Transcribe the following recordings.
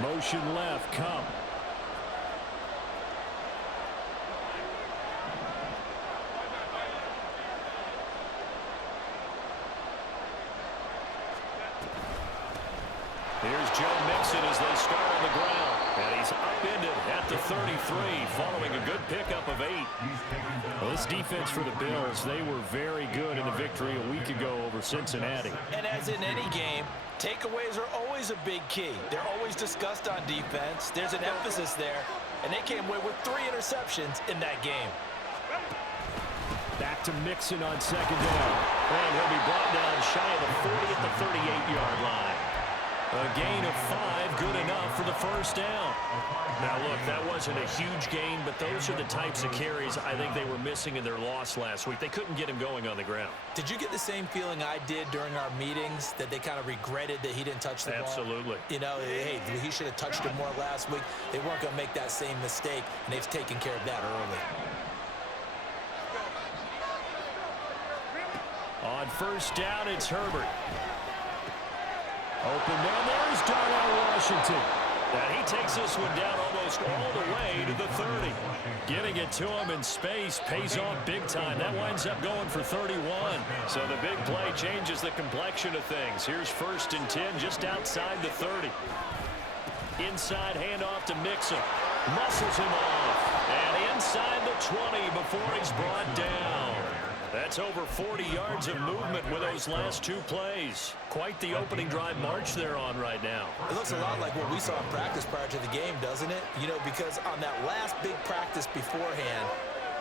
Motion left, Cup. Here's Joe Mixon as they start on the ground. And he's upended at the 33 following a good pickup of 8. Well, this defense for the Bills, they were very good in the victory a week ago over Cincinnati. And as in any game, takeaways are always a big key. They're always discussed on defense. There's an emphasis there. And they came away with 3 interceptions in that game. Back to Mixon on second down. And he'll be brought down shy of the 40 at the 38-yard line. A gain of 5, good enough for the first down. Now, look, that wasn't a huge gain, but those are the types of carries I think they were missing in their loss last week. They couldn't get him going on the ground. Did you get the same feeling I did during our meetings, that they kind of regretted that he didn't touch the ball? Absolutely. You know, hey, he should have touched it more last week. They weren't going to make that same mistake, and they've taken care of that early. On first down, it's Herbert. Open man, there's Darnell Washington. And he takes this one down almost all the way to the 30. Getting it to him in space pays off big time. That winds up going for 31. So the big play changes the complexion of things. Here's first and 10 just outside the 30. Inside handoff to Mixon. Muscles him off. And inside the 20 before he's brought down. That's over 40 yards of movement with those last 2 plays. Quite the opening drive march they're on right now. It looks a lot like what we saw in practice prior to the game, doesn't it? You know, because on that last big practice beforehand,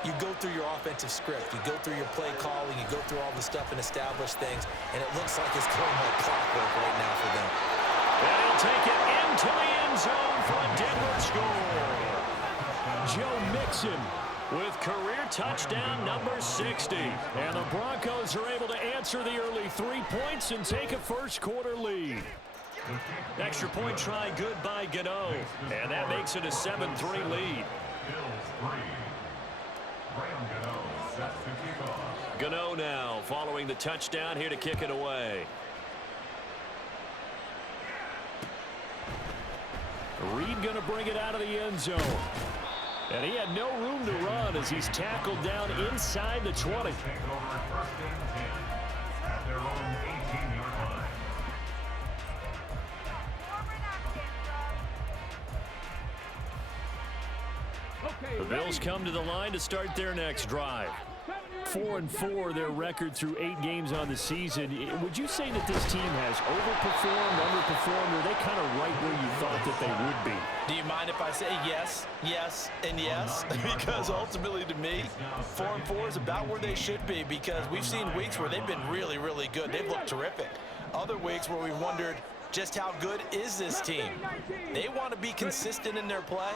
you go through your offensive script. You go through your play calling. You go through all the stuff and establish things. And it looks like it's going like clockwork right now for them. And he'll take it into the end zone for a Denver score. Joe Mixon with career touchdown number 60. And the Broncos are able to answer the early 3 points and take a first quarter lead. Extra point try good by Gano. And that makes it a 7-3 lead. Gano now following the touchdown here to kick it away. Reed going to bring it out of the end zone. And he had no room to run as he's tackled down inside the 20. The Bills come to the line to start their next drive. 4-4 their record through 8 games on the season. Would you say that this team has overperformed, underperformed, or are they kind of right where you thought that they would be? Do you mind if I say yes, yes, and yes? Because ultimately to me, 4-4 is about where they should be, because we've seen weeks where they've been really, really good. They've looked terrific. Other weeks where we wondered just how good is this team. They want to be consistent in their play,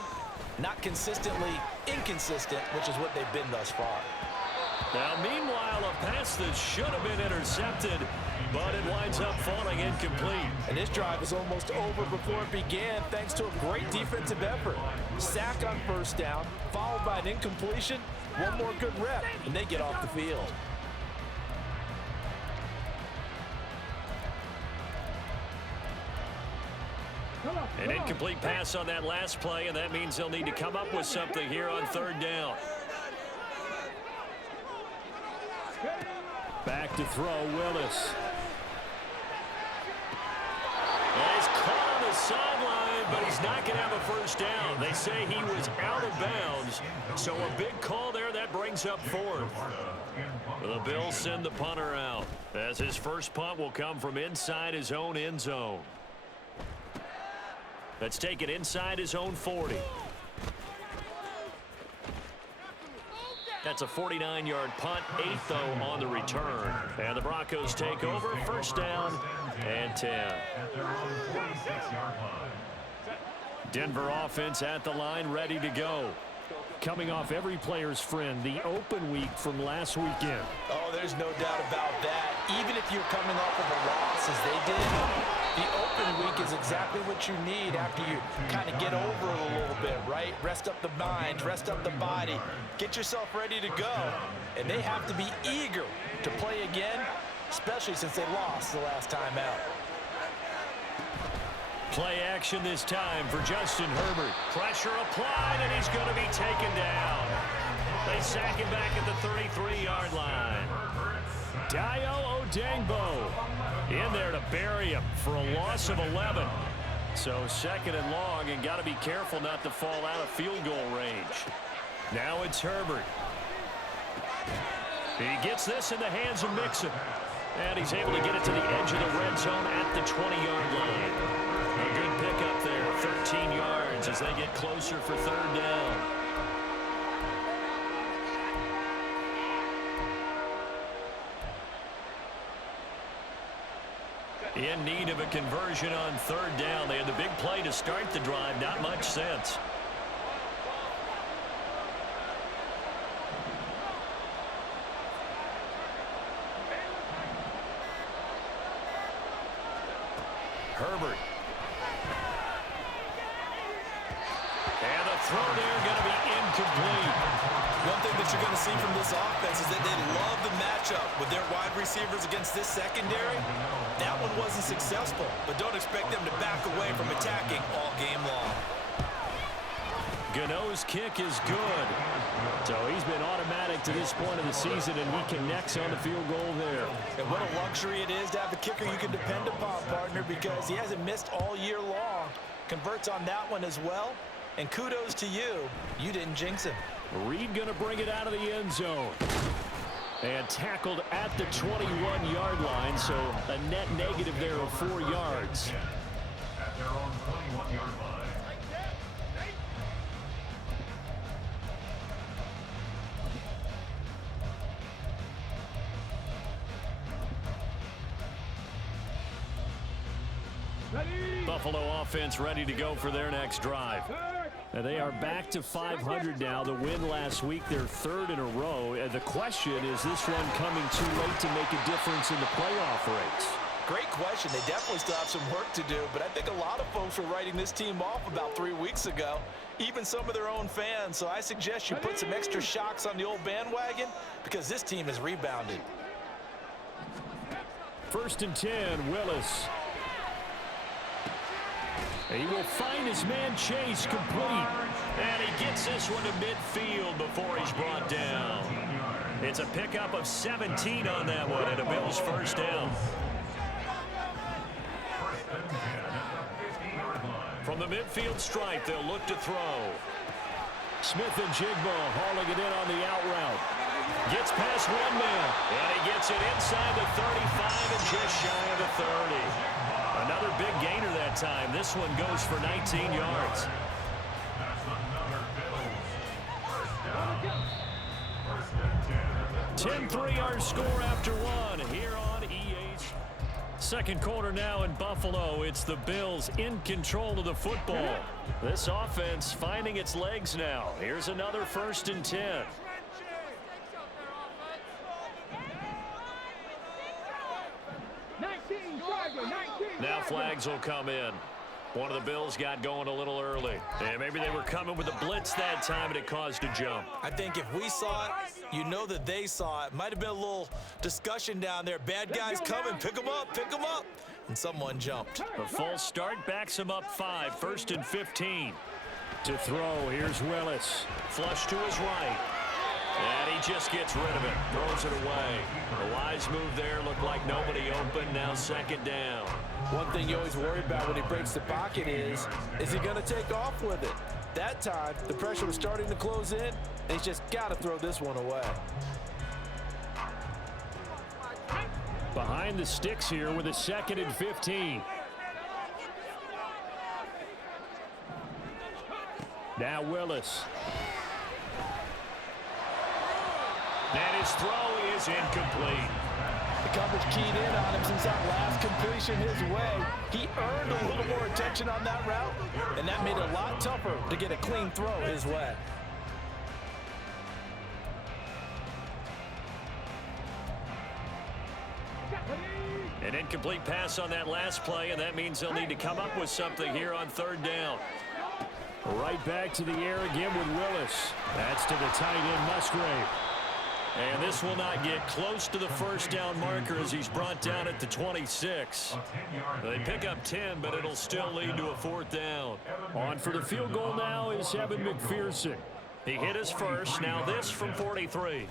not consistently inconsistent, which is what they've been thus far. Now, meanwhile, a pass that should have been intercepted, but it winds up falling incomplete. And this drive is almost over before it began, thanks to a great defensive effort. Sack on first down, followed by an incompletion, one more good rep, and they get off the field. An incomplete pass on that last play, and that means they'll need to come up with something here on third down. Back to throw, Willis. And he's caught on the sideline, but he's not going to have a first down. They say he was out of bounds, so a big call there. That brings up fourth. The Bills send the punter out, as his first punt will come from inside his own end zone. Let's take it inside his own 40. That's a 49-yard punt, 8th, though, on the return. And the Broncos take over, first down and 10. Denver offense at the line, ready to go. Coming off every player's friend, the open week from last weekend. Oh, there's no doubt about that. Even if you're coming off of a loss as they did, the open week is exactly what you need after you kind of get over it a little bit, right? Rest up the mind, rest up the body, get yourself ready to go. And they have to be eager to play again, especially since they lost the last time out. Play action this time for Justin Herbert. Pressure applied, and he's going to be taken down. They sack him back at the 33-yard line. Dio Odangbo in there to bury him for a loss of 11. So second and long, and got to be careful not to fall out of field goal range. Now it's Herbert. He gets this in the hands of Mixon. And he's able to get it to the edge of the red zone at the 20-yard line. A good pickup there, 13 yards as they get closer for third down. In need of a conversion on third down. They had the big play to start the drive. Not much sense. Herbert. And the throw there going to be incomplete. One thing that you're going to see from this offense is that they love the matchup with their wide receivers against this secondary. That one wasn't successful, but don't expect them to back away from attacking all game long. Gano's kick is good. So he's been automatic to this point of the season, and he connects on the field goal there. And what a luxury it is to have a kicker you can depend upon, partner, because he hasn't missed all year long. Converts on that one as well. And kudos to you. You didn't jinx him. Reed going to bring it out of the end zone. And tackled at the 21-yard line, so a net negative there of 4 yards. At their own 21-yard line. Buffalo offense ready to go for their next drive. And they are back to 500 now. The win last week, their third in a row. And the question, is this one coming too late to make a difference in the playoff race? Great question. They definitely still have some work to do, but I think a lot of folks were writing this team off about 3 weeks ago, even some of their own fans. So I suggest you put some extra shocks on the old bandwagon because this team has rebounded. 1st and 10, Willis. He will find his man Chase complete. And he gets this one to midfield before he's brought down. It's a pickup of 17 on that one and a Bills first down. From the midfield stripe, they'll look to throw. Smith and Jigbo hauling it in on the out route. Gets past one man. And he gets it inside the 35 and just shy of the 30. Another big gainer that time. This one goes for 19 yards. 10-3 our score after one here on EA's. Second quarter now in Buffalo. It's the Bills in control of the football. This offense finding its legs now. Here's another 1st and 10. Now flags will come in. One of the Bills got going a little early. And maybe they were coming with a blitz that time and it caused a jump. I think if we saw it, you know that they saw it. Might have been a little discussion down there. Bad guys coming. Pick them up. Pick them up. And someone jumped. A false start backs him up 5. 1st and 15. To throw, here's Willis. Flush to his right. And he just gets rid of it. Throws it away. A wise move there. Looked like nobody open. Now 2nd down. One thing you always worry about when he breaks the pocket is he going to take off with it? That time, the pressure was starting to close in, and he's just got to throw this one away. Behind the sticks here with a 2nd and 15. Now Willis. And his throw is incomplete. The coverage keyed in on him since that last completion his way. He earned a little more attention on that route, and that made it a lot tougher to get a clean throw his way. An incomplete pass on that last play, and that means they'll need to come up with something here on 3rd down. Right back to the air again with Willis. That's to the tight end, Musgrave. And this will not get close to the first down marker as he's brought down at the 26. They pick up 10, but it'll still lead to a fourth down. On for the field goal now is Evan McPherson. He hit his first. Now this from 43.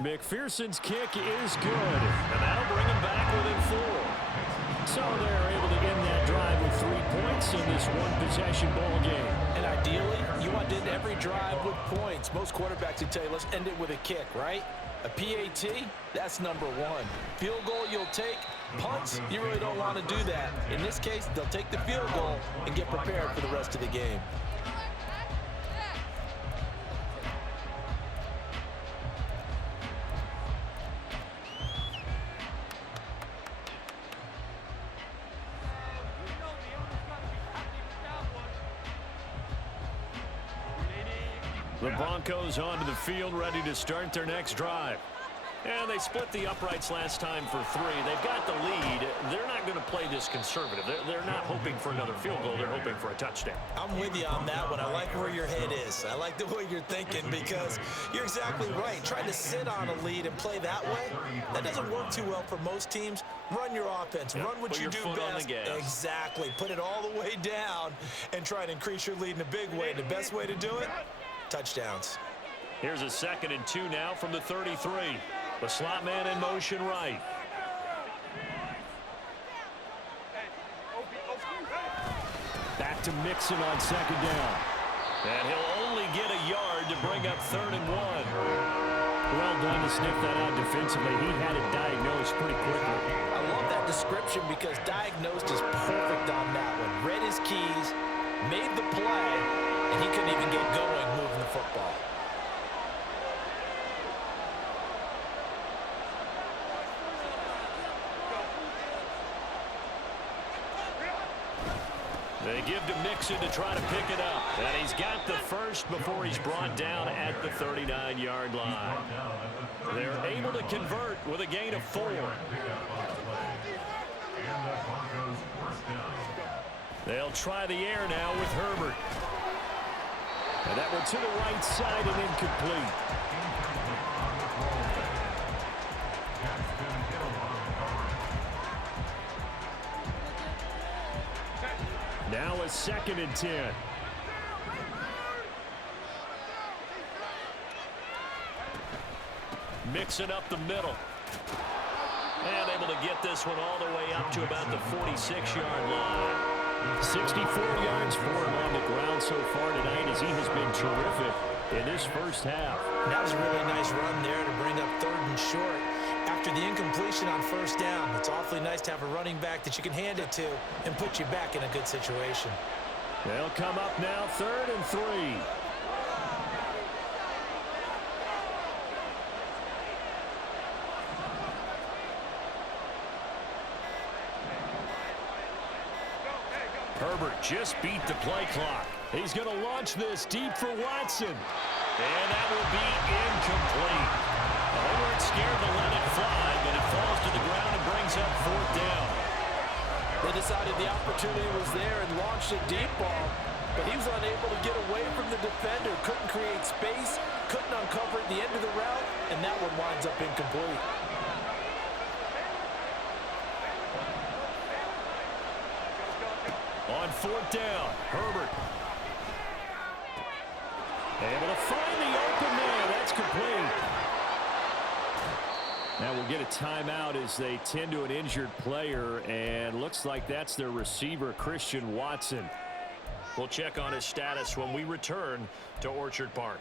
McPherson's kick is good, and that'll bring him back within 4. So they're able to end that drive with 3 points in this one-possession ball game. And ideally, you want to end every drive with points. Most quarterbacks would tell you, let's end it with a kick, right? A PAT, that's number 1. Field goal you'll take. Punts, you really don't want to do that. In this case, they'll take the field goal and get prepared for the rest of the game. The Broncos onto the field, ready to start their next drive. And they split the uprights last time for 3. They've got the lead. They're not going to play this conservative. They're not hoping for another field goal. They're hoping for a touchdown. I'm with you on that one. I like where your head is. I like the way you're thinking because you're exactly right. Trying to sit on a lead and play that way, that doesn't work too well for most teams. Run your offense. Run what you do best. Exactly. Put it all the way down and try and increase your lead in a big way. The best way to do it, touchdowns. Here's a 2nd and 2 now from the 33. The slot man in motion right. Back to Mixon on 2nd down. And he'll only get a yard to bring up 3rd and 1. Well done to sniff that out defensively. He had it diagnosed pretty quickly. I love that description because diagnosed is perfect on that one. Read his keys, made the play, and he couldn't even get going moving the football. They give to Mixon to try to pick it up. And he's got the first before he's brought down at the 39-yard line. They're able to convert with a gain of 4. They'll try the air now with Herbert. And that one to the right side and incomplete. Now a 2nd and 10. Mixing up the middle. And able to get this one all the way up to about the 46-yard line. 64 yards for him on the ground so far tonight as he has been terrific in this first half. That was a really nice run there to bring up 3rd and short. After the incompletion on 1st down, it's awfully nice to have a running back that you can hand it to and put you back in a good situation. They'll come up now 3rd and 3. Herbert just beat the play clock. He's going to launch this deep for Watson. And that will be incomplete. They weren't scared to let it fly, but it falls to the ground and brings up 4th down. They decided the opportunity was there and launched a deep ball, but he was unable to get away from the defender, couldn't create space, couldn't uncover at the end of the route, and that one winds up incomplete. On 4th down, Herbert. Able to find the open man. That's complete. Now we'll get a timeout as they tend to an injured player, and looks like that's their receiver, Christian Watson. We'll check on his status when we return to Orchard Park.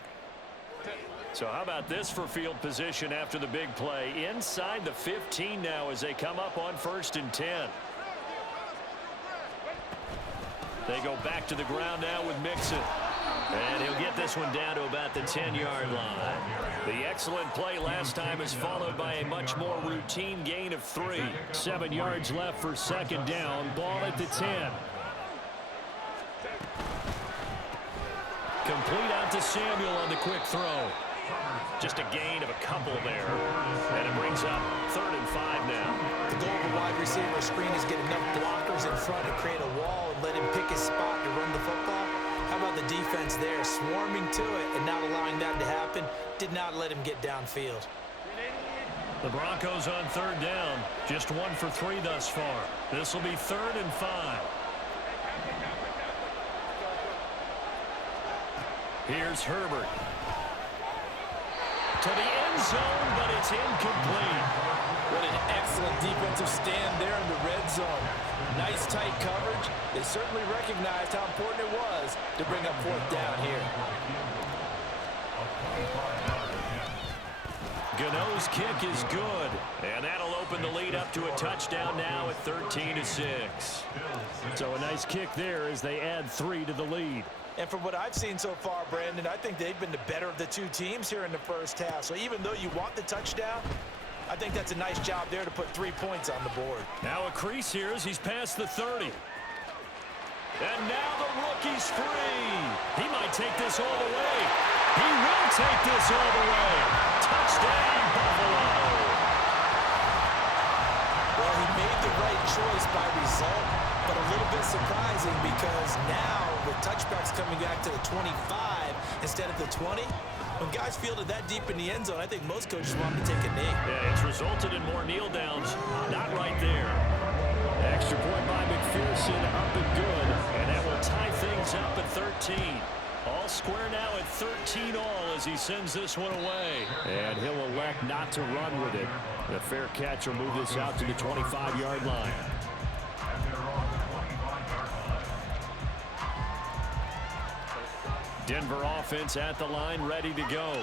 So how about this for field position after the big play? Inside the 15 now as they come up on 1st and 10. They go back to the ground now with Mixon. And he'll get this one down to about the 10-yard line. The excellent play last time is followed by a much more routine gain of 3. 7 yards left for 2nd down. Ball at the 10. Complete out to Samuel on the quick throw. Just a gain of a couple there. And it brings up 3rd and 5 now. The goal of a wide receiver screen is get enough blockers in front to create a wall and let him pick his spot to run the football. How about the defense there, swarming to it and not allowing that to happen. Did not let him get downfield. The Broncos on third down. Just 1 for 3 thus far. This will be 3rd and 5. Here's Herbert. To the end zone, but it's incomplete. What an excellent defensive stand there in the red zone. Nice tight coverage. They certainly recognized how important it was to bring up 4th down here. Gano's kick is good, and that'll open the lead up to a touchdown now at 13-6. So a nice kick there as they add 3 to the lead. And from what I've seen so far, Brandon, I think they've been the better of the two teams here in the first half. So even though you want the touchdown, I think that's a nice job there to put 3 points on the board. Now a crease here as he's past the 30. And now the rookie's free. He might take this all the way. He will take this all the way. Touchdown, Buffalo. Well, he made the right choice by result, but a little bit surprising because now with touchbacks coming back to the 25 instead of the 20, when guys fielded that deep in the end zone, I think most coaches want to take a knee. Yeah, it's resulted in more kneel downs. Not right there. Extra point by McPherson, up and good. And that will tie things up at 13. All square now at 13 all as he sends this one away. And he'll elect not to run with it. The fair catch will move this out to the 25-yard line. Denver offense at the line, ready to go.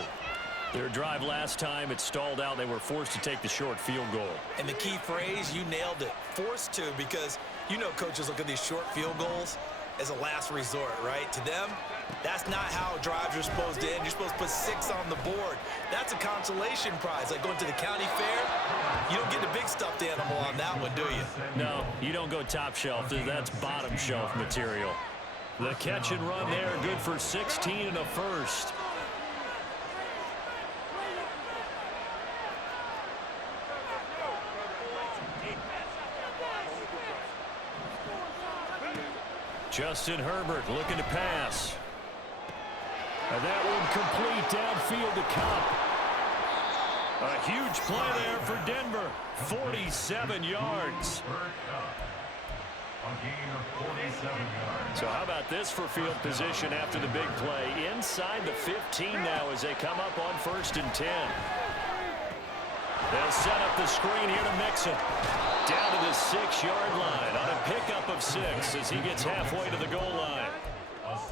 Their drive last time, it stalled out. They were forced to take the short field goal. And the key phrase, you nailed it. Forced to, because you know coaches look at these short field goals as a last resort, right? To them, that's not how drives are supposed to end. You're supposed to put 6 on the board. That's a consolation prize. Like going to the county fair, you don't get the big stuffed animal on that one, do you? No, you don't go top shelf. That's bottom shelf material. The catch and run there, good for 16 and a first. Justin Herbert looking to pass. And that one complete downfield to Cup. A huge play there for Denver. 47 yards. So how about this for field position after the big play? Inside the 15 now as they come up on 1st and 10. They'll set up the screen here to Mixon. Down to the 6-yard line on a pickup of 6 as he gets halfway to the goal line.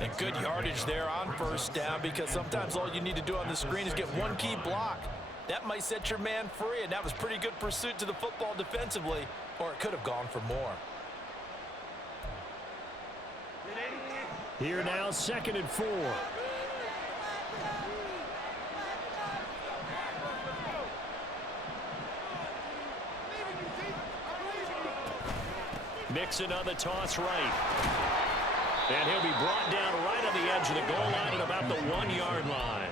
And good yardage there on 1st down, because sometimes all you need to do on the screen is get one key block. That might set your man free, and that was pretty good pursuit to the football defensively, or it could have gone for more. Here now, 2nd and 4. Mixon on the toss right. And he'll be brought down right on the edge of the goal line at about the 1-yard line.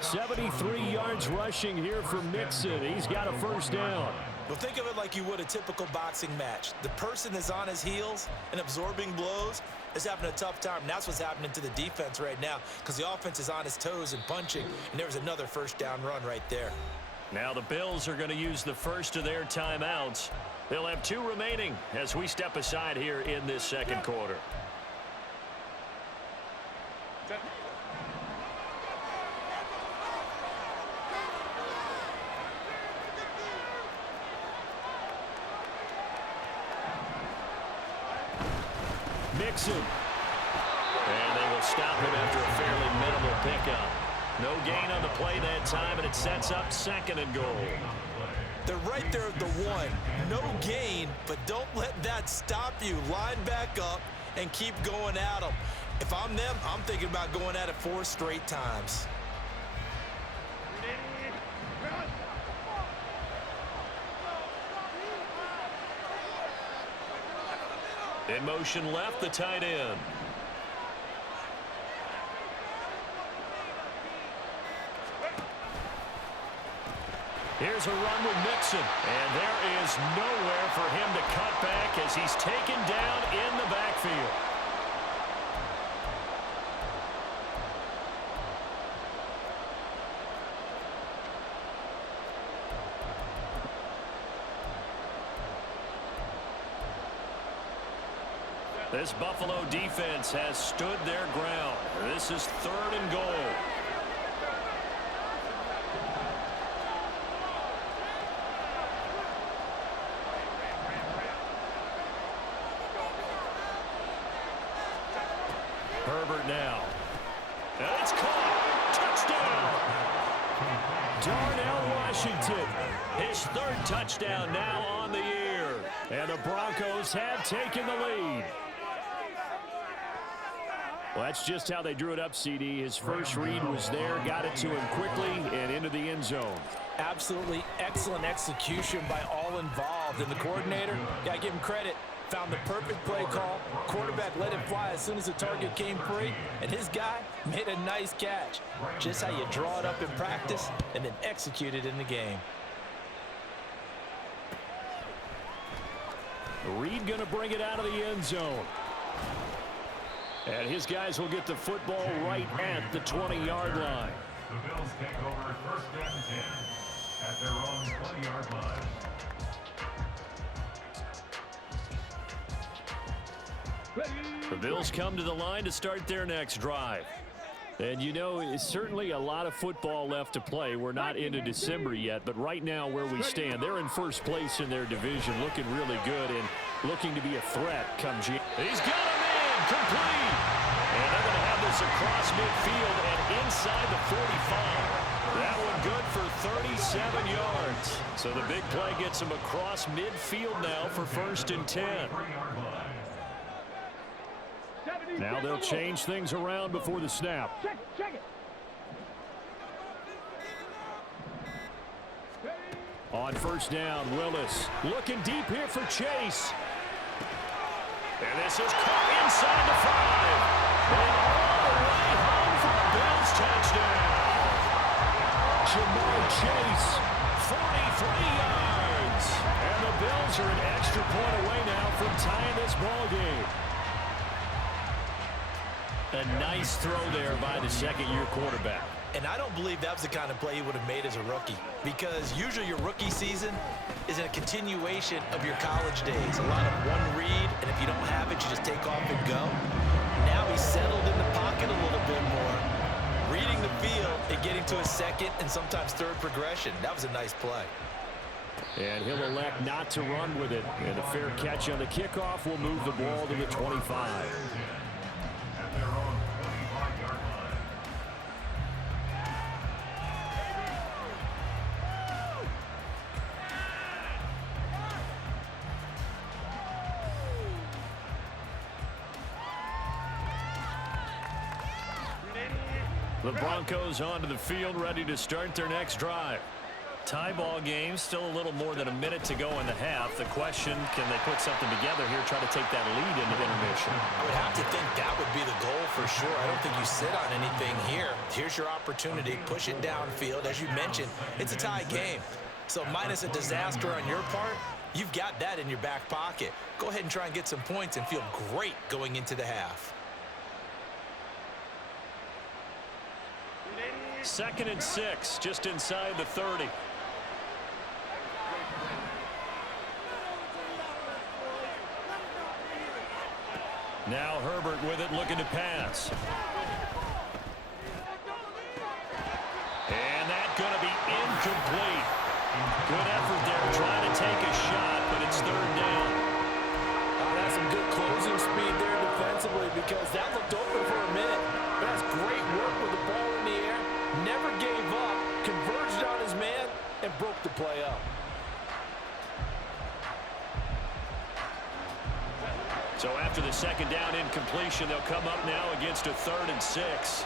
73 yards rushing here for Mixon. He's got a 1st down. Well, think of it like you would a typical boxing match. The person that's on his heels and absorbing blows is having a tough time. And that's what's happening to the defense right now, because the offense is on his toes and punching, and there's another 1st down run right there. Now the Bills are going to use the first of their timeouts. They'll have 2 remaining as we step aside here in this 2nd quarter. Mixon. And they will stop him after a fairly minimal pickup. No gain on the play that time, and it sets up 2nd and goal. They're right there at the 1. No gain, but don't let that stop you. Line back up and keep going at them. If I'm them, I'm thinking about going at it 4 straight times. In motion left, the tight end. Here's a run with Mixon, and there is nowhere for him to cut back as he's taken down in the backfield. This Buffalo defense has stood their ground. This is 3rd and goal. Herbert now. And it's caught. Touchdown. Darnell Washington. His 3rd touchdown now on the year. And the Broncos have taken the lead. Well, that's just how they drew it up, CD. His first read was there, got it to him quickly, and into the end zone. Absolutely excellent execution by all involved. And the coordinator, got to give him credit, found the perfect play call. Quarterback let it fly as soon as the target came free, and his guy made a nice catch. Just how you draw it up in practice and then execute it in the game. Reed going to bring it out of the end zone. And his guys will get the football right at the 20-yard line. The Bills take over 1st and 10 at their own 20-yard line. The Bills come to the line to start their next drive. And you know, it's certainly a lot of football left to play. We're not into December yet, but right now where we stand, they're in 1st place in their division, looking really good and looking to be a threat come January. He's got him in, complete. And they're going to have this across midfield and inside the 45. That one good for 37 yards. So the big play gets him across midfield now for 1st and 10. Now they'll change things around before the snap. Check it. On 1st down, Willis looking deep here for Chase. And this is caught inside the 5. And all the way home for a Bills touchdown. Jamar Chase, 43 yards. And the Bills are an extra point away now from tying this ball game. A nice throw there by the 2nd-year quarterback. And I don't believe that was the kind of play he would have made as a rookie, because usually your rookie season is a continuation of your college days. A lot of one read, and if you don't have it, you just take off and go. Now he's settled in the pocket a little bit more, reading the field and getting to a 2nd and sometimes 3rd progression. That was a nice play. And he'll elect not to run with it. And a fair catch on the kickoff will move the ball to the 25. Their own 25-yard line. The Broncos onto the field, ready to start their next drive. Tie ball game, still a little more than a minute to go in the half. The question, can they put something together here, try to take that lead into intermission? I would have to think that would be the goal for sure. I don't think you sit on anything here. Here's your opportunity. Push it downfield. As you mentioned, it's a tie game. So minus a disaster on your part, you've got that in your back pocket. Go ahead and try and get some points and feel great going into the half. 2nd and 6, just inside the 30. Now Herbert with it, looking to pass. And that's going to be incomplete. Good effort there, trying to take a shot, but it's 3rd down. That's some good closing speed there defensively, because that looked open for a minute. But that's great work with the ball in the air. Never gave up, converged on his man, and broke the play up. So after the 2nd down incompletion, they'll come up now against a 3rd and 6.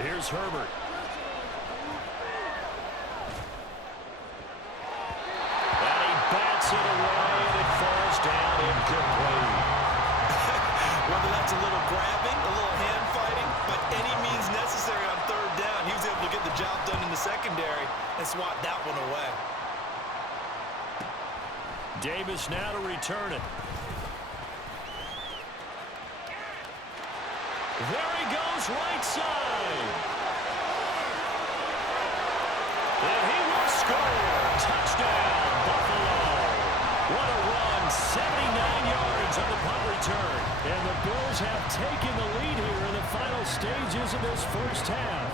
Here's Herbert. And he bats it away, and it falls down incomplete. Whether that's a little grabbing, a little hand fighting, by any means necessary on 3rd down, he was able to get the job done in the secondary and swat that one away. Davis now to return it. There he goes, right side. And he will score. Touchdown, Buffalo. What a run. 79 yards on the punt return. And the Bills have taken the lead here in the final stages of this first half.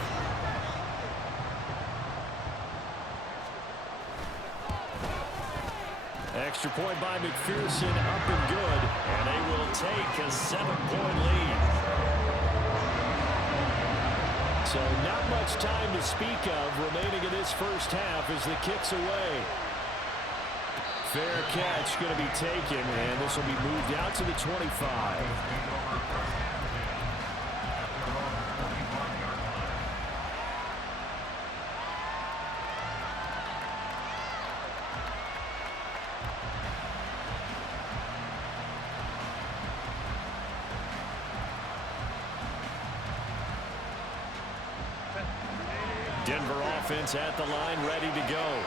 Extra point by McPherson, up and good. And they will take a 7-point lead. So not much time to speak of remaining in this first half as the kick's away. Fair catch going to be taken, and this will be moved out to the 25. Denver offense at the line, ready to go.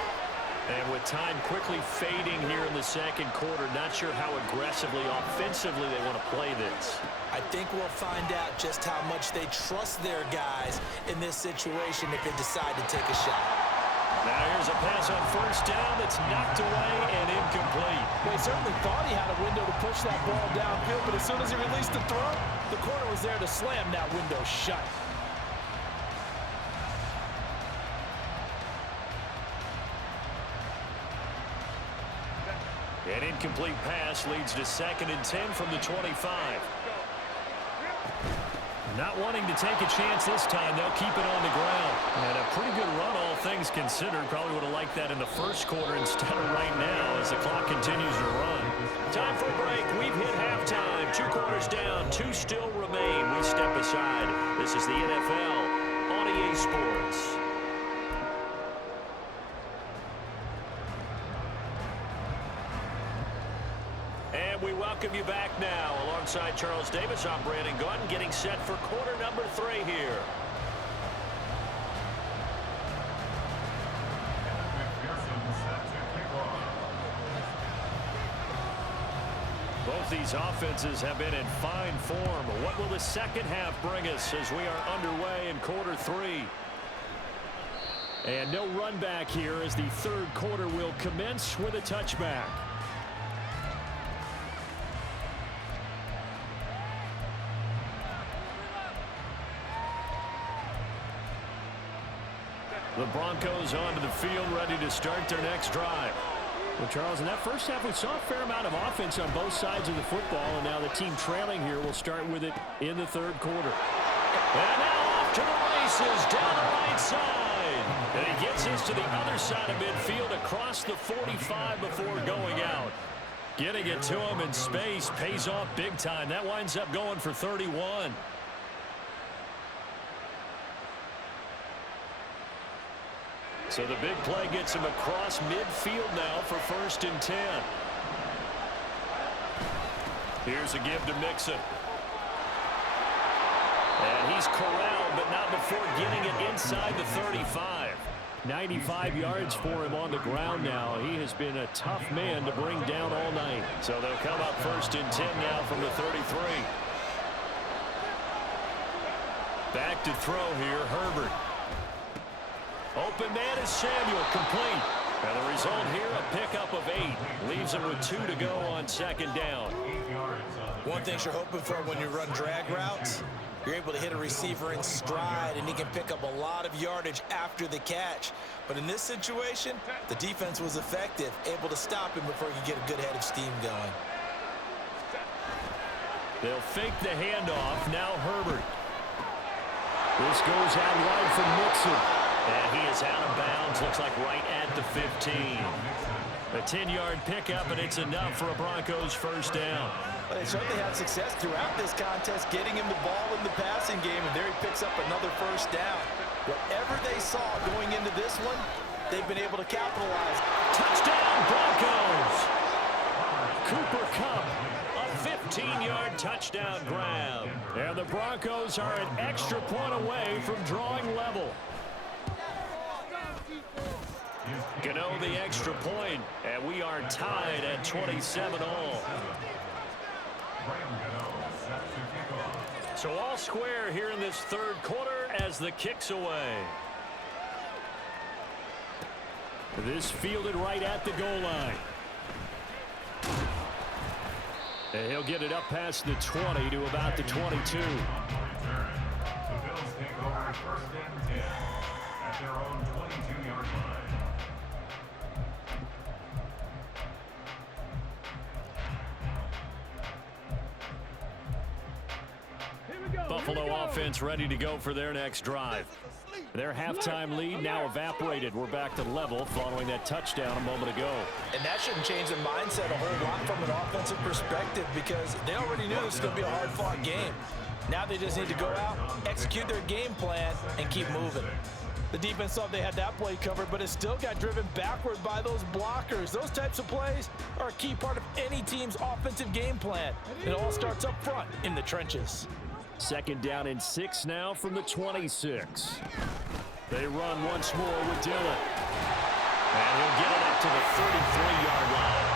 And with time quickly fading here in the second quarter, not sure how aggressively, offensively they want to play this. I think we'll find out just how much they trust their guys in this situation if they decide to take a shot. Now here's a pass on first down that's knocked away and incomplete. Well, he certainly thought he had a window to push that ball downfield, but as soon as he released the throw, the corner was there to slam that window shut. An incomplete pass leads to 2nd and 10 from the 25. Not wanting to take a chance this time, they'll keep it on the ground. And a pretty good run, all things considered. Probably would have liked that in the first quarter instead of right now as the clock continues to run. Time for a break. We've hit halftime. 2 quarters down, 2 still remain. We step aside. This is the NFL on EA Sports. We welcome you back now. Alongside Charles Davis, I'm Brandon Gaudin, getting set for quarter number 3 here. Both these offenses have been in fine form. What will the second half bring us as we are underway in quarter 3? And no run back here as the third quarter will commence with a touchback. The Broncos onto the field, ready to start their next drive. Well, Charles, in that first half, we saw a fair amount of offense on both sides of the football, and now the team trailing here will start with it in the third quarter. And now off to the races, down the right side. And he gets us to the other side of midfield across the 45 before going out. Getting it to him in space pays off big time. That winds up going for 31. So the big play gets him across midfield now for 1st and 10. Here's a give to Mixon. And he's corralled, but not before getting it inside the 35. 95 yards for him on the ground now. He has been a tough man to bring down all night. So they'll come up 1st and 10 now from the 33. Back to throw here, Herbert. Open man is Samuel, complete. And the result here, a pickup of 8. Leaves him with 2 to go on 2nd down. One thing you're hoping for when you run drag routes, you're able to hit a receiver in stride, and he can pick up a lot of yardage after the catch. But in this situation, the defense was effective, able to stop him before he could get a good head of steam going. They'll fake the handoff. Now Herbert. This goes out wide for Mixon. And he is out of bounds, looks like right at the 15. A 10-yard pickup, and it's enough for a Broncos 1st down. Well, they certainly had success throughout this contest, getting him the ball in the passing game, and there he picks up another 1st down. Whatever they saw going into this one, they've been able to capitalize. Touchdown, Broncos! Cooper Kupp, a 15-yard touchdown grab. And the Broncos are an extra point away from drawing level. Gano the extra point, and we are tied at 27 all. So all square here in this third quarter as the kick's away. This fielded right at the goal line. And he'll get it up past the 20 to about the 22. The Bills take over first and 10 at their own 22-yard line. Buffalo offense ready to go for their next drive. Their halftime lead now evaporated. We're back to level following that touchdown a moment ago. And that shouldn't change the mindset a whole lot from an offensive perspective because they already knew this was going to be a hard-fought game. Now they just need to go out, execute their game plan, and keep moving. The defense thought they had that play covered, but it still got driven backward by those blockers. Those types of plays are a key part of any team's offensive game plan. It all starts up front in the trenches. 2nd down and 6 now from the 26. They run once more with Dillon. And he'll get it up to the 33-yard line.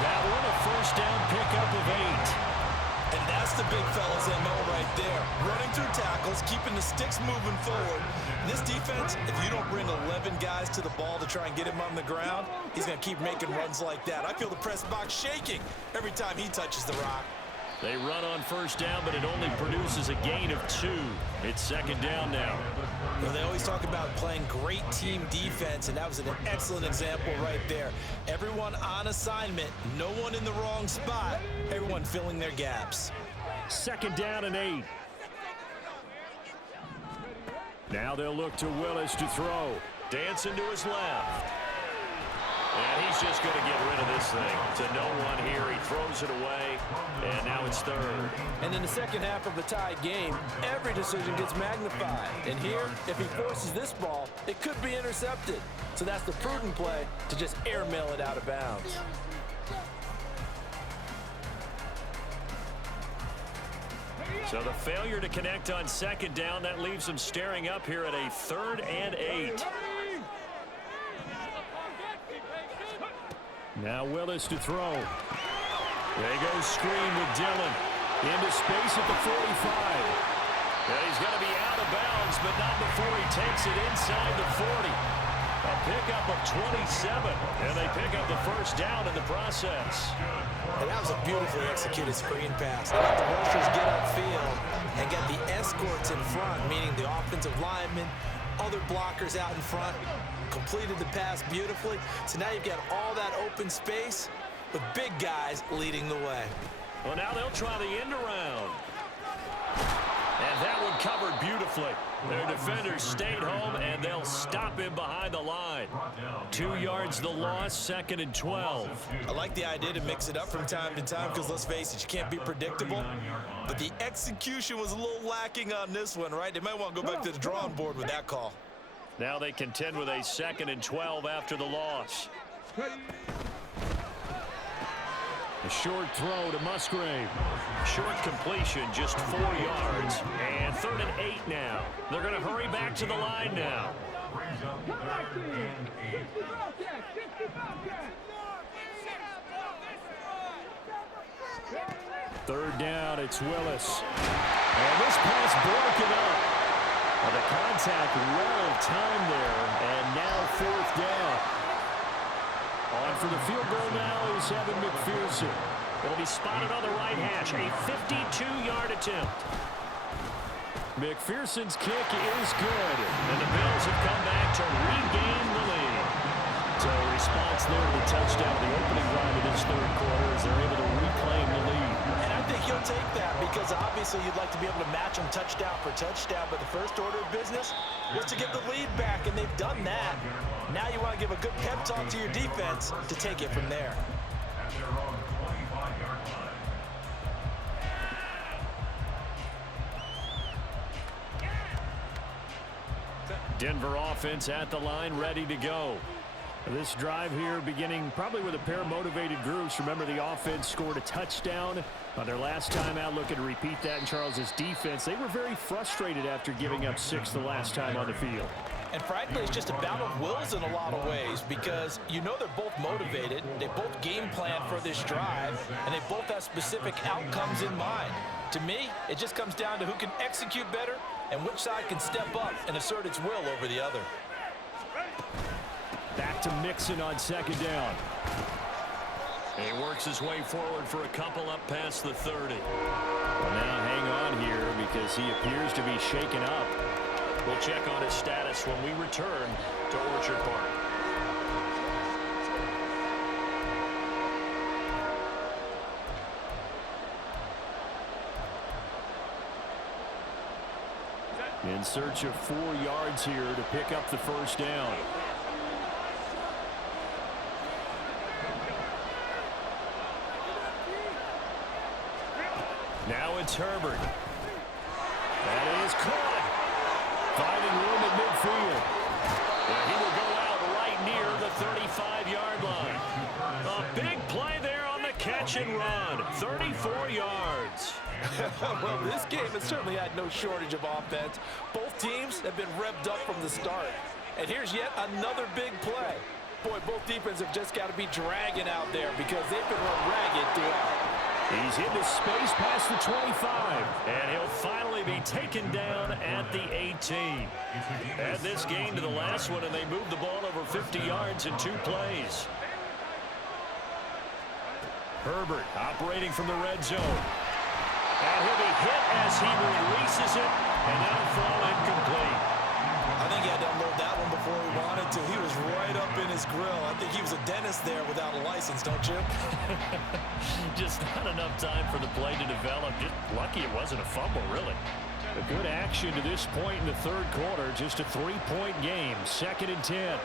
That one a first down pickup of 8. And that's the big fella's MO right there. Running through tackles, keeping the sticks moving forward. This defense, if you don't bring 11 guys to the ball to try and get him on the ground, he's going to keep making runs like that. I feel the press box shaking every time he touches the rock. They run on first down, but it only produces a gain of 2. It's 2nd down now. Well, they always talk about playing great team defense, and that was an excellent example right there. Everyone on assignment, no one in the wrong spot, everyone filling their gaps. 2nd down and 8. Now they'll look to Willis to throw. Dancing to his left. And he's just going to get rid of this thing to no one here. He throws it away, and now it's 3rd. And in the second half of a tied game, every decision gets magnified. And here, if he forces this ball, it could be intercepted. So that's the prudent play to just airmail it out of bounds. So the failure to connect on 2nd down, that leaves them staring up here at a 3rd and 8. Now Willis to throw. There goes screen with Dillon. Into space at the 45. And he's going to be out of bounds, but not before he takes it inside the 40. A pickup of 27. And they pick up the first down in the process. And that was a beautifully executed screen pass. They let the rushers get upfield and get the escorts in front, meaning the offensive linemen, other blockers out in front. Completed the pass beautifully. So now you've got all that open space with big guys leading the way. Well, now they'll try the end around. And that one covered beautifully. Their defenders stayed home, and they'll stop him behind the line. 2 yards the loss, 2nd and 12. I like the idea to mix it up from time to time because, let's face it, you can't be predictable. But the execution was a little lacking on this one, right? They might want to go back to the drawing board with that call. Now they contend with a 2nd and 12 after the loss. A short throw to Musgrave. Short completion, just 4 yards. And 3rd and 8 now. They're going to hurry back to the line now. 3rd down, it's Willis. And this pass broken up. Well, the contact well timed there, and now 4th down. On for the field goal now is Evan McPherson. It'll be spotted on the right hash, a 52-yard attempt. McPherson's kick is good, and the Bills have come back to regain the lead. So a response there to the touchdown, the opening drive of this 3rd quarter, as they're able to reclaim the lead. And I think he'll take that because obviously you'd like to be able to match them touchdown for touchdown, but the first order of business was to get the lead back, and they've done that. Now you want to give a good pep talk to your defense to take it from there. Denver offense at the line, ready to go. This drive here beginning probably with a pair of motivated groups. Remember, the offense scored a touchdown on their last time out. Looking to repeat that in Charles's defense. They were very frustrated after giving up 6 the last time on the field. And frankly, it's just a battle of wills in a lot of ways because you know they're both motivated, they both game plan for this drive, and they both have specific outcomes in mind. To me, it just comes down to who can execute better and which side can step up and assert its will over the other. Back to Mixon on 2nd down. He works his way forward for a couple up past the 30. Well, now hang on here because he appears to be shaken up. We'll check on his status when we return to Orchard Park. In search of 4 yards here to pick up the first down. Now it's Herbert. That is caught. Finding room at midfield. And he will go out right near the 35-yard line. A big play there on the catch and run. 34 yards. Well, this game has certainly had no shortage of offense. Both teams have been revved up from the start. And here's yet another big play. Boy, both defenses have just got to be dragging out there because they've been run ragged throughout. He's into space past the 25, and he'll finally be taken down at the 18. Add this game to the last one, and they moved the ball over 50 yards in 2 plays. Herbert operating from the red zone. And he'll be hit as he releases it, and that'll fall incomplete. I think he had to unload that one before he wanted to. He was right up in his grill. I think he was a dentist there without a license, don't you? Just not enough time for the play to develop. Just lucky it wasn't a fumble, really. A good action to this point in the third quarter. Just a 3-point game. 2nd and 10.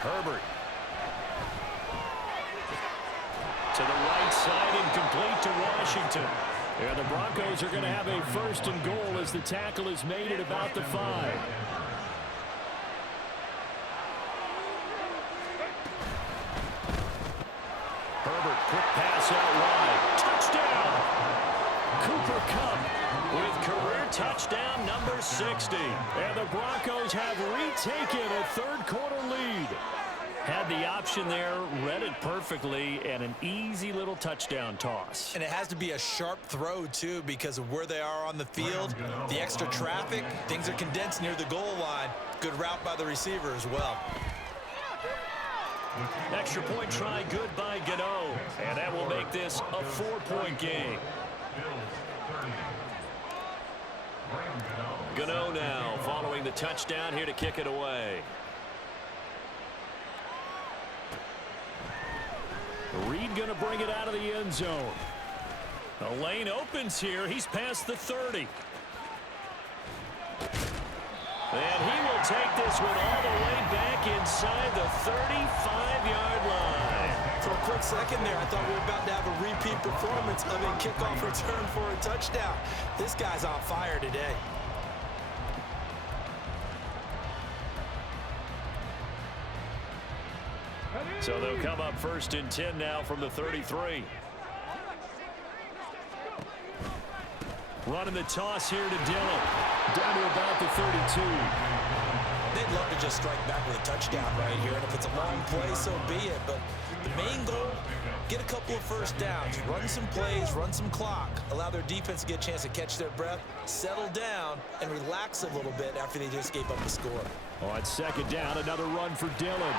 Herbert. To the right side and complete to Washington. And the Broncos are going to have a 1st and goal as the tackle is made at about the 5. Herbert, quick pass out wide. Touchdown! Cooper Kupp with career touchdown number 60. And the Broncos have retaken a third-quarter lead. Had the option there, read it perfectly, and an easy little touchdown toss. And it has to be a sharp throw, too, because of where they are on the field. The extra traffic, things are condensed near the goal line. Good route by the receiver as well. Extra point try, good by Gano. And that will make this a 4-point game. Gano now following the touchdown here to kick it away. Reed going to bring it out of the end zone. The lane opens here. He's past the 30. And he will take this one all the way back inside the 35-yard line. For a quick second there, I thought we were about to have a repeat performance of a kickoff return for a touchdown. This guy's on fire today. So they'll come up 1st and 10 now from the 33. Running the toss here to Dillon. Down to about the 32. They'd love to just strike back with a touchdown right here. And if it's a long play, so be it. But the main goal, get a couple of first downs. Run some plays, run some clock. Allow their defense to get a chance to catch their breath, settle down, and relax a little bit after they just gave up the score. On 2nd down, another run for Dillon.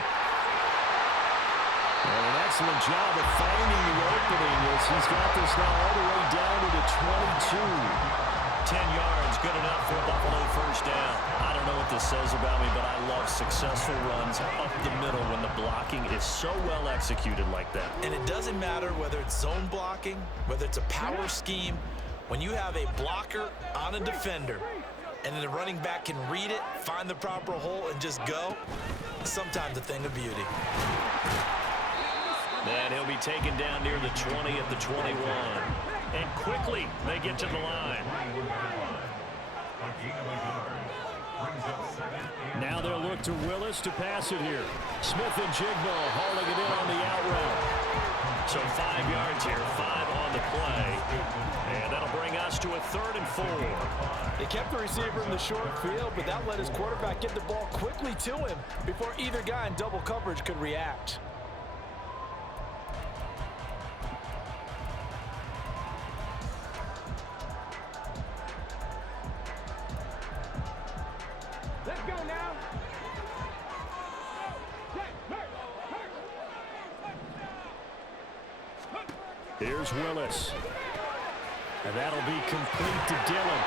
And an excellent job of finding the opening as he's got this now all the way down to the 22. 10 yards, good enough for a Buffalo first down. I don't know what this says about me, but I love successful runs up the middle when the blocking is so well executed like that. And it doesn't matter whether it's zone blocking, whether it's a power scheme. When you have a blocker on a defender, and then the running back can read it, find the proper hole, and just go, sometimes a thing of beauty. And he'll be taken down near the 20 at the 21. And quickly, they get to the line. Now they'll look to Willis to pass it here. Smith and Jigbo hauling it in on the out route. So 5 yards here, 5 on the play. And that'll bring us to a 3rd and 4. They kept the receiver in the short field, but that let his quarterback get the ball quickly to him before either guy in double coverage could react. Here's Willis. And that'll be complete to Dillon.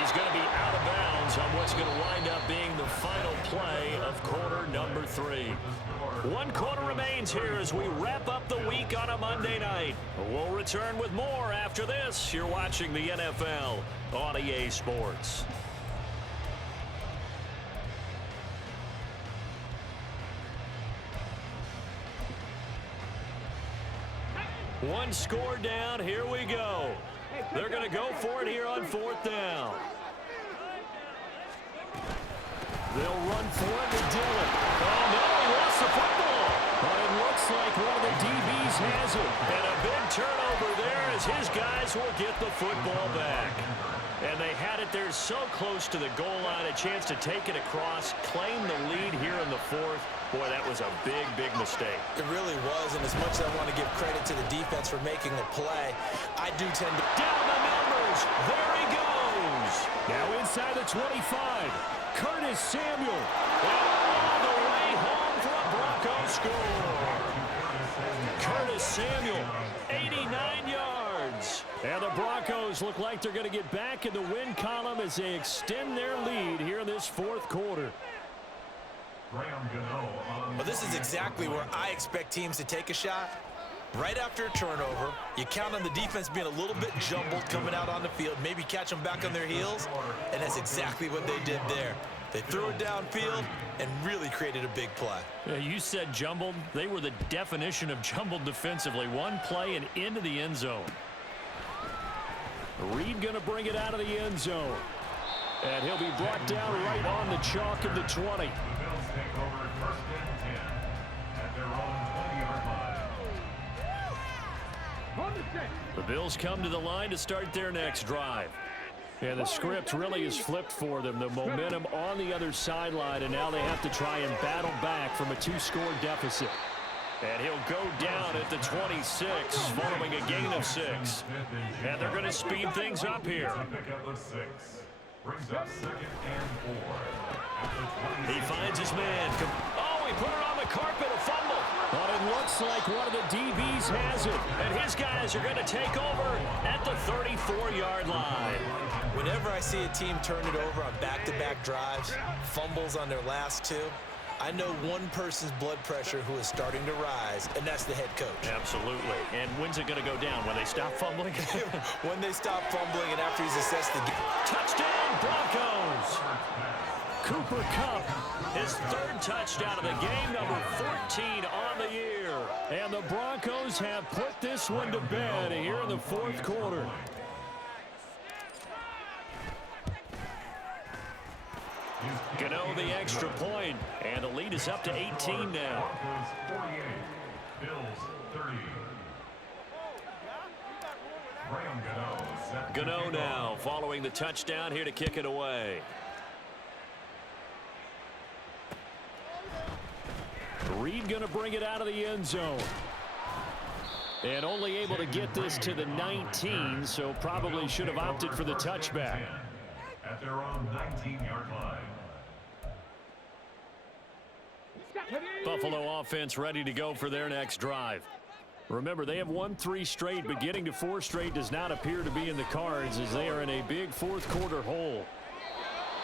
He's going to be out of bounds on what's going to wind up being the final play of quarter number 3. 1 quarter remains here as we wrap up the week on a Monday night. We'll return with more after this. You're watching the NFL on EA Sports. One score down. Here we go. They're going to go for it here on 4th down. They'll run for it with Dillon. Oh, no, he lost the football. But it looks like one of the DBs has it. And a big turnover there as his guys will get the football back. And they had it there so close to the goal line, a chance to take it across, claim the lead here in the 4th. Boy, that was a big, big mistake. It really was, and as much as I want to give credit to the defense for making the play, I do tend to... Down the numbers. There he goes. Now inside the 25. Curtis Samuel. And all the way home for a Broncos score. Curtis Samuel, 89 yards. And the Broncos look like they're going to get back in the win column as they extend their lead here in this 4th quarter. Well, this is exactly where I expect teams to take a shot. Right after a turnover, you count on the defense being a little bit jumbled coming out on the field, maybe catch them back on their heels, and that's exactly what they did there. They threw it downfield and really created a big play. Yeah, you said jumbled. They were the definition of jumbled defensively. One play and into the end zone. Reed going to bring it out of the end zone. And he'll be brought down right on the chalk of the 20. The Bills take over 1st and 10 at their own 20-yard line. The Bills come to the line to start their next drive. And the script really is flipped for them. The momentum on the other sideline, and now they have to try and battle back from a 2-score deficit. And he'll go down at the 26 following a gain of 6. And they're going to speed things up here. Brings up 2nd and 4. He finds his man. Oh, he put it on the carpet, a fumble. But it looks like one of the DBs has it. And his guys are going to take over at the 34-yard line. Whenever I see a team turn it over on back-to-back drives, fumbles on their last 2, I know one person's blood pressure who is starting to rise, and that's the head coach. Absolutely. And when's it going to go down? When they stop fumbling? When they stop fumbling and after he's assessed the game. Touchdown, Broncos! Cooper Kupp, his 3rd touchdown of the game, number 14 on the year. And the Broncos have put this one to bed here in the 4th quarter. Gano the extra point, and the lead is up to 18 now. Gano now following the touchdown here to kick it away. Reed going to bring it out of the end zone. And only able to get this to the 19, so probably should have opted for the touchback. At their own 19-yard line. Buffalo offense ready to go for their next drive. Remember, they have won 3 straight, but getting to 4 straight does not appear to be in the cards as they are in a big 4th quarter hole.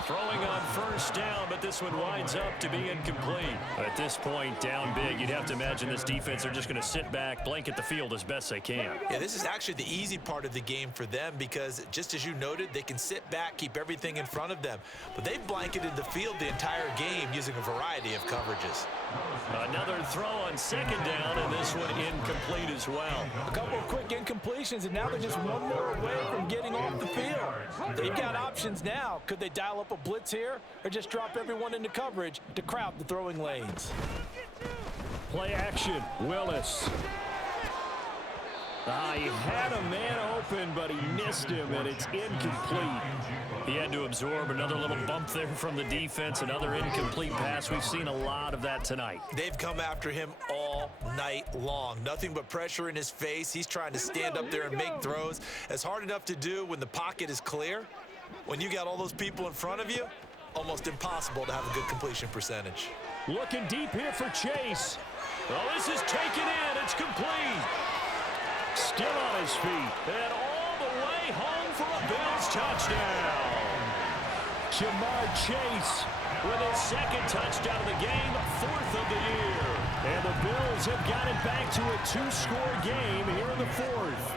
Throwing on 1st down, but this one winds up to be incomplete. At this point, down big, you'd have to imagine this defense are just going to sit back, blanket the field as best they can. Yeah, this is actually the easy part of the game for them because, just as you noted, they can sit back, keep everything in front of them. But they've blanketed the field the entire game using a variety of coverages. Another throw on 2nd down, and this one incomplete as well. A couple of quick incompletions, and now they're just one more away from getting off the field. They've got options now. Could they dial up a blitz here or just drop everyone into coverage to crowd the throwing lanes? Play action, Willis. He had a man open, but he missed him, and it's incomplete. He had to absorb another little bump there from the defense, another incomplete pass. We've seen a lot of that tonight. They've come after him all night long. Nothing but pressure in his face. He's trying to stand up there and make throws. It's hard enough to do when the pocket is clear. When you got all those people in front of you, almost impossible to have a good completion percentage. Looking deep here for Chase. Oh, this is taken in. It's complete. still on his feet. And all the way home for a Bills touchdown. Jamar Chase with his second touchdown of the game, 4th of the year. And the Bills have got it back to a 2-score game here in the 4th.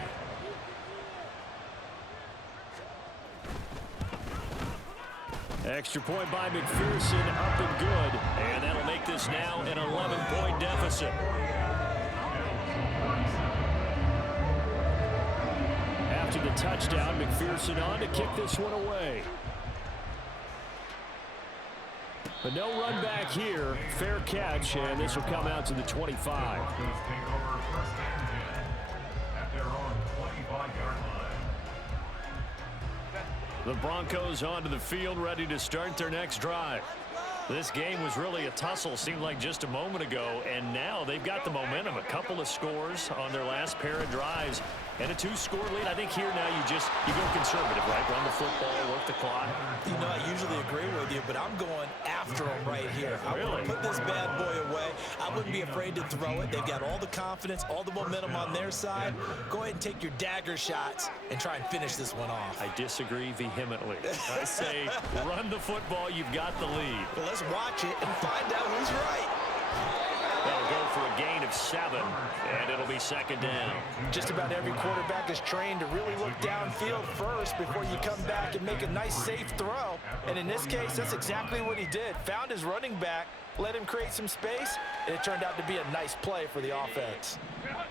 Extra point by McPherson, up and good. And that'll make this now an 11-point deficit. After the touchdown, McPherson on to kick this one away. But no run back here. Fair catch, and this will come out to the 25. The Broncos onto the field, ready to start their next drive. This game was really a tussle, seemed like just a moment ago, and now they've got the momentum. A couple of scores on their last pair of drives, and a 2-score lead. I think here now you go conservative, right? Run the football, work the clock. You know, I usually agree with you, but I'm going after them right here. I want to put this bad boy away. I wouldn't be afraid to throw it. They've got all the confidence, all the momentum on their side. Go ahead and take your dagger shots and try and finish this one off. I disagree vehemently. I say run the football. You've got the lead. Well, let's watch it and find out who's right. They'll go for a gain of 7, and it'll be second down. Just about every quarterback is trained to really look downfield first before you come back and make a nice, safe throw. And in this case, that's exactly what he did. Found his running back, let him create some space, and it turned out to be a nice play for the offense.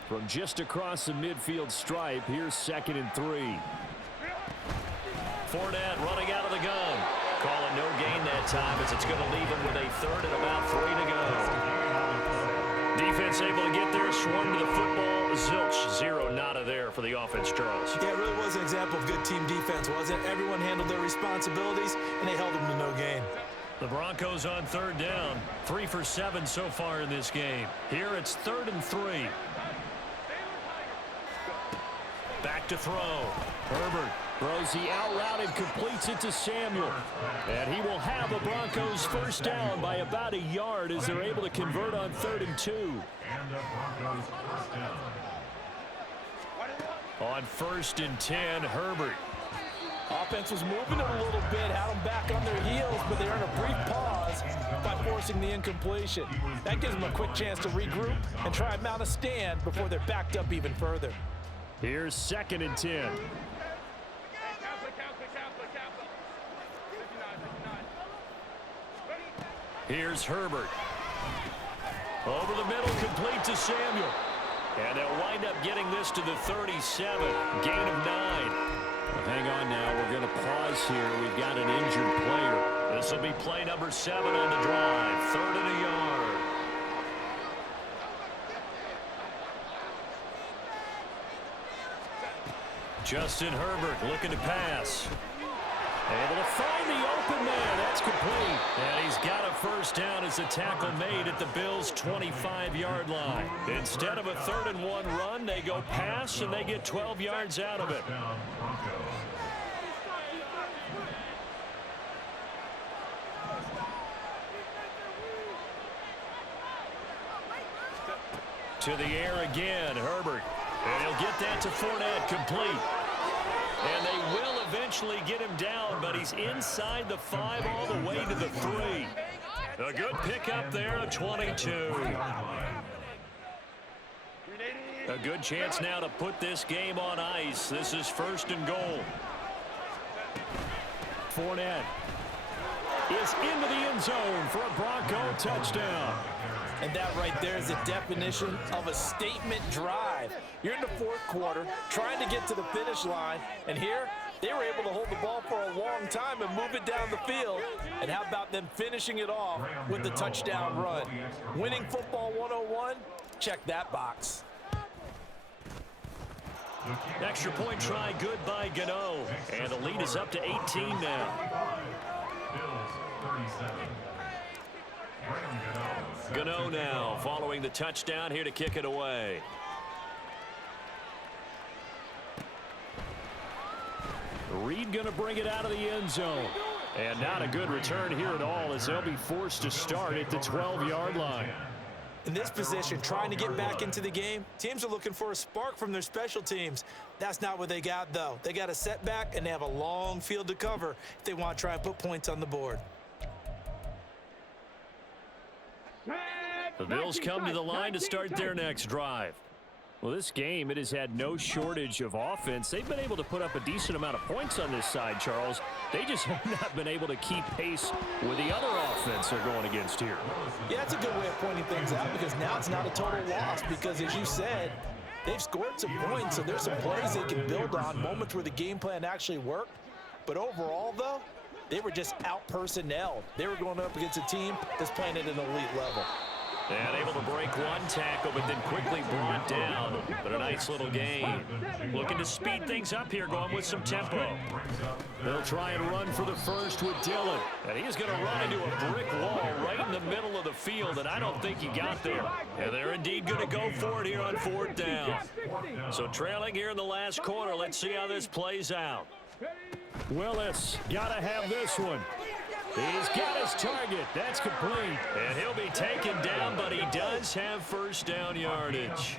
From just across the midfield stripe, here's 2nd and 3. Fournette running out of the gun. Call it no gain that time as it's going to leave him with a 3rd and about 3 to go. Defense able to get there, swarm to the football. Zilch, 0 nada there for the offense, Charles. Yeah, it really was an example of good team defense, wasn't it? Everyone handled their responsibilities, and they held them to no gain. The Broncos on 3rd down. 3 for 7 so far in this game. Here it's 3rd and 3. Back to throw. Herbert throws the out route and completes it to Samuel. And he will have the Broncos first down by about a yard as they're able to convert on 3rd and 2. On 1st and 10, Herbert. Offense was moving it a little bit, had them back on their heels, but they earned a brief pause by forcing the incompletion. That gives them a quick chance to regroup and try and mount a stand before they're backed up even further. Here's 2nd and 10. Here's Herbert. Over the middle, complete to Samuel. And they'll wind up getting this to the 37. Gain of 9. Well, hang on now. We're going to pause here. We've got an injured player. This will be play number 7 on the drive. 3rd and a yard. Justin Herbert looking to pass. Able to find the open man. That's complete. And he's got a first down as a tackle made at the Bills' 25-yard line. Instead of a 3rd and 1 run, they go pass, and they get 12 yards out of it. To the air again, Herbert. And he'll get that to Fournette, complete. And they will eventually get him down, but he's inside the 5 all the way to the 3. A good pickup there, a 22. A good chance now to put this game on ice. This is 1st and goal. Fournette is into the end zone for a Bronco touchdown. And that right there is the definition of a statement drive. You're in the 4th quarter, trying to get to the finish line, and here they were able to hold the ball for a long time and move it down the field. And how about them finishing it off with the touchdown run? Winning football 101, check that box. Extra point try good by Gano. And the lead is up to 18 now. Gano now following the touchdown here to kick it away. Reed going to bring it out of the end zone. And not a good return here at all as they'll be forced to start at the 12-yard line. In this position, trying to get back into the game, teams are looking for a spark from their special teams. That's not what they got, though. They got a setback, and they have a long field to cover if they want to try and put points on the board. The Bills come to the line to start their next drive. Well, this game, it has had no shortage of offense. They've been able to put up a decent amount of points on this side, Charles. They just have not been able to keep pace with the other offense they're going against here. Yeah, that's a good way of pointing things out because now it's not a total loss because, as you said, they've scored some points, so there's some plays they can build on, moments where the game plan actually worked. But overall, though, they were just out-personnelled. They were going up against a team that's playing at an elite level. And able to break one tackle, but then quickly brought down. But a nice little game. Looking to speed things up here, going with some tempo. They'll try and run for the first with Dillon. And he's going to run into a brick wall right in the middle of the field, and I don't think he got there. And they're indeed going to go for it here on 4th down. So trailing here in the last quarter, let's see how this plays out. Willis, got to have this one. He's got his target. That's complete. And he'll be taken down, but he does have first down yardage.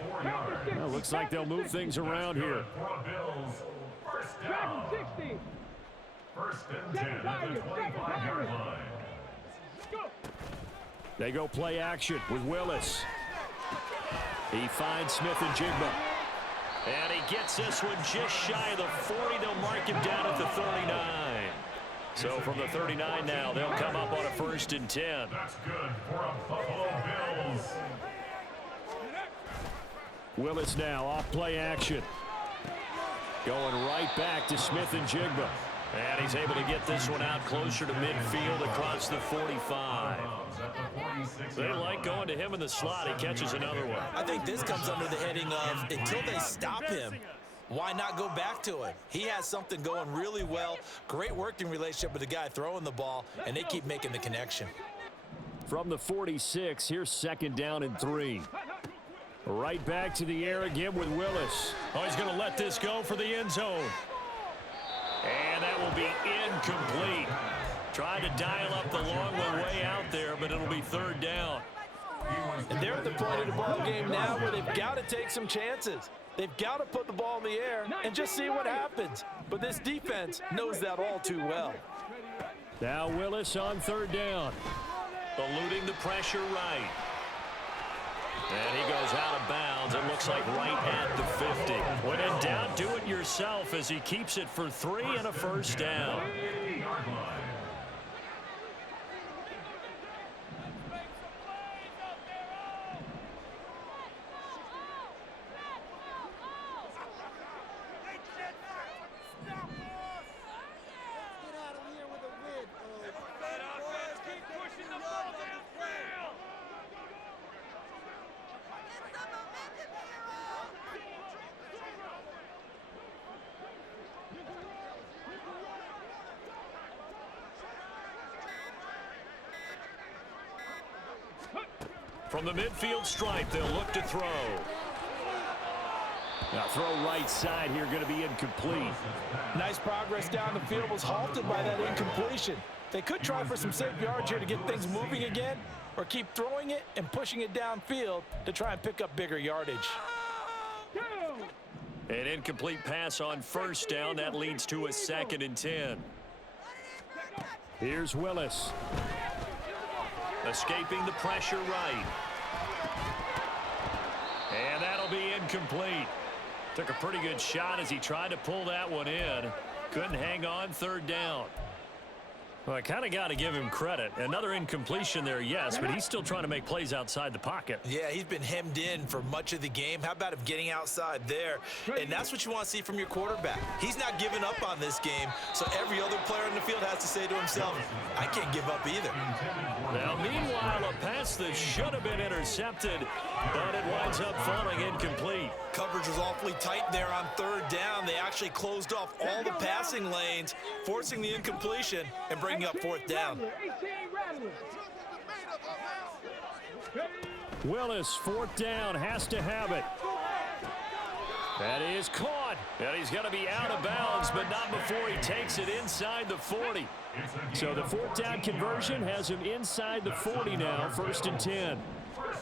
Well, looks like they'll move things around here. First down. First and 10 at the 25-yard line. They go play action with Willis. He finds Smith and Jigba. And he gets this one just shy of the 40. They'll mark him down at the 39. So from the 39 now, they'll come up on a 1st and 10. That's good for a Buffalo Bills. Willis now off play action. Going right back to Smith and Jigba. And he's able to get this one out closer to midfield across the 45. They like going to him in the slot. He catches another one. I think this comes under the heading of until they stop him, why not go back to him? He has something going really well. Great working relationship with the guy throwing the ball, and they keep making the connection. From the 46, here's 2nd down and 3. Right back to the air again with Willis. Oh, he's going to let this go for the end zone. And that will be incomplete. Trying to dial up the long one way out there, but it'll be 3rd down. And they're at the point of the ball game now where they've got to take some chances. They've got to put the ball in the air and just see what happens. But this defense knows that all too well. Now Willis on 3rd down. Eluding the pressure right. And he goes out of bounds. It looks like right at the 50. When in doubt, do it yourself as he keeps it for 3 and a 1st down. From the midfield stripe, they'll look to throw. Now throw right side here, going to be incomplete. Nice progress down the field was halted by that incompletion. They could try for some safe yards here to get things moving again, or keep throwing it and pushing it downfield to try and pick up bigger yardage. An incomplete pass on 1st down. That leads to a 2nd and 10. Here's Willis. Escaping the pressure right. And that'll be incomplete. Took a pretty good shot as he tried to pull that one in. Couldn't hang on 3rd down. Well, I kind of got to give him credit. Another incompletion there, yes, but he's still trying to make plays outside the pocket. Yeah, he's been hemmed in for much of the game. How about him getting outside there? And that's what you want to see from your quarterback. He's not giving up on this game, so every other player in the field has to say to himself, I can't give up either. Now, meanwhile, a pass that should have been intercepted, but it winds up falling incomplete. Coverage was awfully tight there on 3rd down. They actually closed off all the passing lanes, forcing the incompletion and bringing up 4th down. Willis, 4th down, has to have it. That is caught. And he's going to be out of bounds, but not before he takes it inside the 40. So the 4th down conversion has him inside the 40 now, 1st and 10.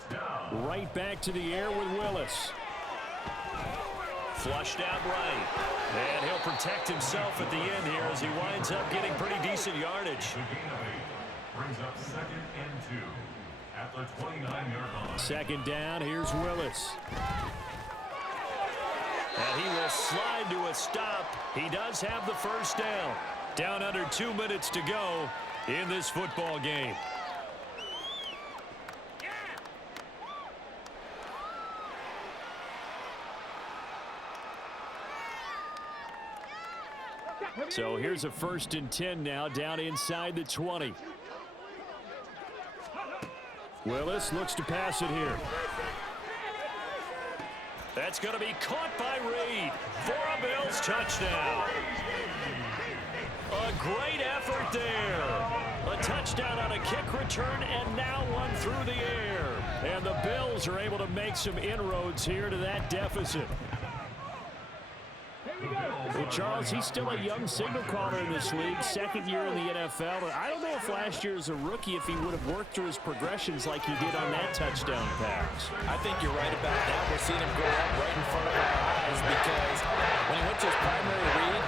First down. Right back to the air with Willis. Flushed out right. And he'll protect himself at the end here as he winds up getting pretty decent yardage. The gain of 8 brings up 2nd and 2 at the 29-yard line. Second down, here's Willis. And he will slide to a stop. He does have the first down. Down under 2 minutes to go in this football game. So here's a 1st and 10 now, down inside the 20. Willis looks to pass it here. That's going to be caught by Reed for a Bills touchdown. A great effort there. A touchdown on a kick return, and now one through the air. And the Bills are able to make some inroads here to that deficit. Well, Charles, he's still a young signal caller in this league, 2nd year in the NFL. I don't know if last year as a rookie, if he would have worked through his progressions like he did on that touchdown pass. I think you're right about that. We're seeing him grow up right in front of our eyes because when he went to his primary read,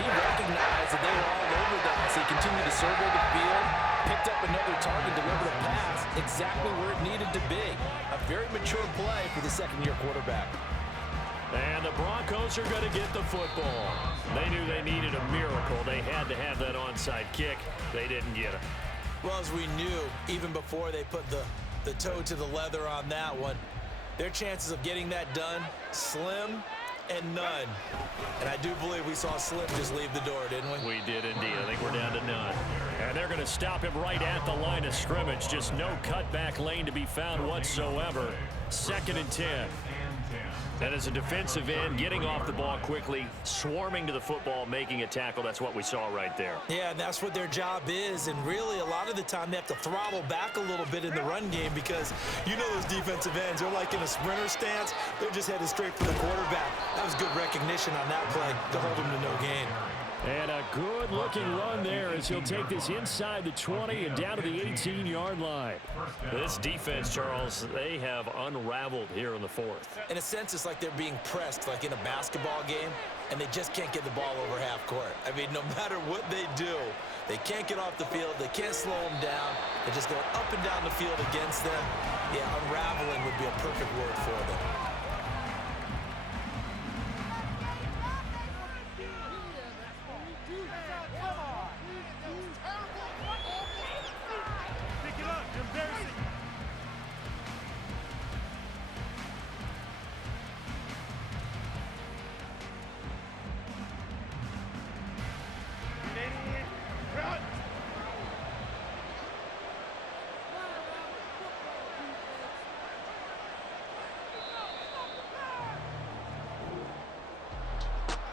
he recognized that they were all over that. So he continued to survey the field, picked up another target, delivered a pass exactly where it needed to be. A very mature play for the 2nd-year quarterback. And the Broncos are going to get the football. They knew they needed a miracle. They had to have that onside kick. They didn't get it. Well, as we knew, even before they put the toe to the leather on that one, their chances of getting that done, slim and none. And I do believe we saw Slim just leave the door, didn't we? We did indeed. I think we're down to none. And they're going to stop him right at the line of scrimmage. Just no cutback lane to be found whatsoever. 2nd and 10. And as a defensive end, getting off the ball quickly, swarming to the football, making a tackle, that's what we saw right there. Yeah, and that's what their job is. And really, a lot of the time, they have to throttle back a little bit in the run game because you know those defensive ends, they're like in a sprinter stance. They're just headed straight for the quarterback. That was good recognition on that play to hold him to no gain. And a good-looking run there as he'll take this inside the 20 and down to the 18-yard line. This defense, Charles, they have unraveled here in the 4th. In a sense, it's like they're being pressed, like in a basketball game, and they just can't get the ball over half court. I mean, no matter what they do, they can't get off the field. They can't slow them down. They're just going up and down the field against them. Yeah, unraveling would be a perfect word for them.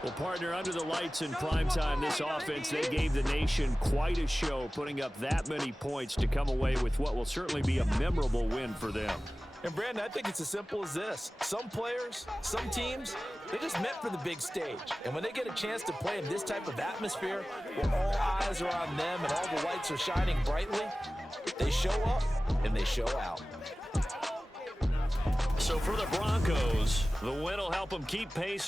Well, partner, under the lights in primetime, this offense, they gave the nation quite a show, putting up that many points to come away with what will certainly be a memorable win for them. And, Brandon, I think it's as simple as this. Some players, some teams, they're just meant for the big stage. And when they get a chance to play in this type of atmosphere where all eyes are on them and all the lights are shining brightly, they show up and they show out. So for the Broncos, the win will help them keep pace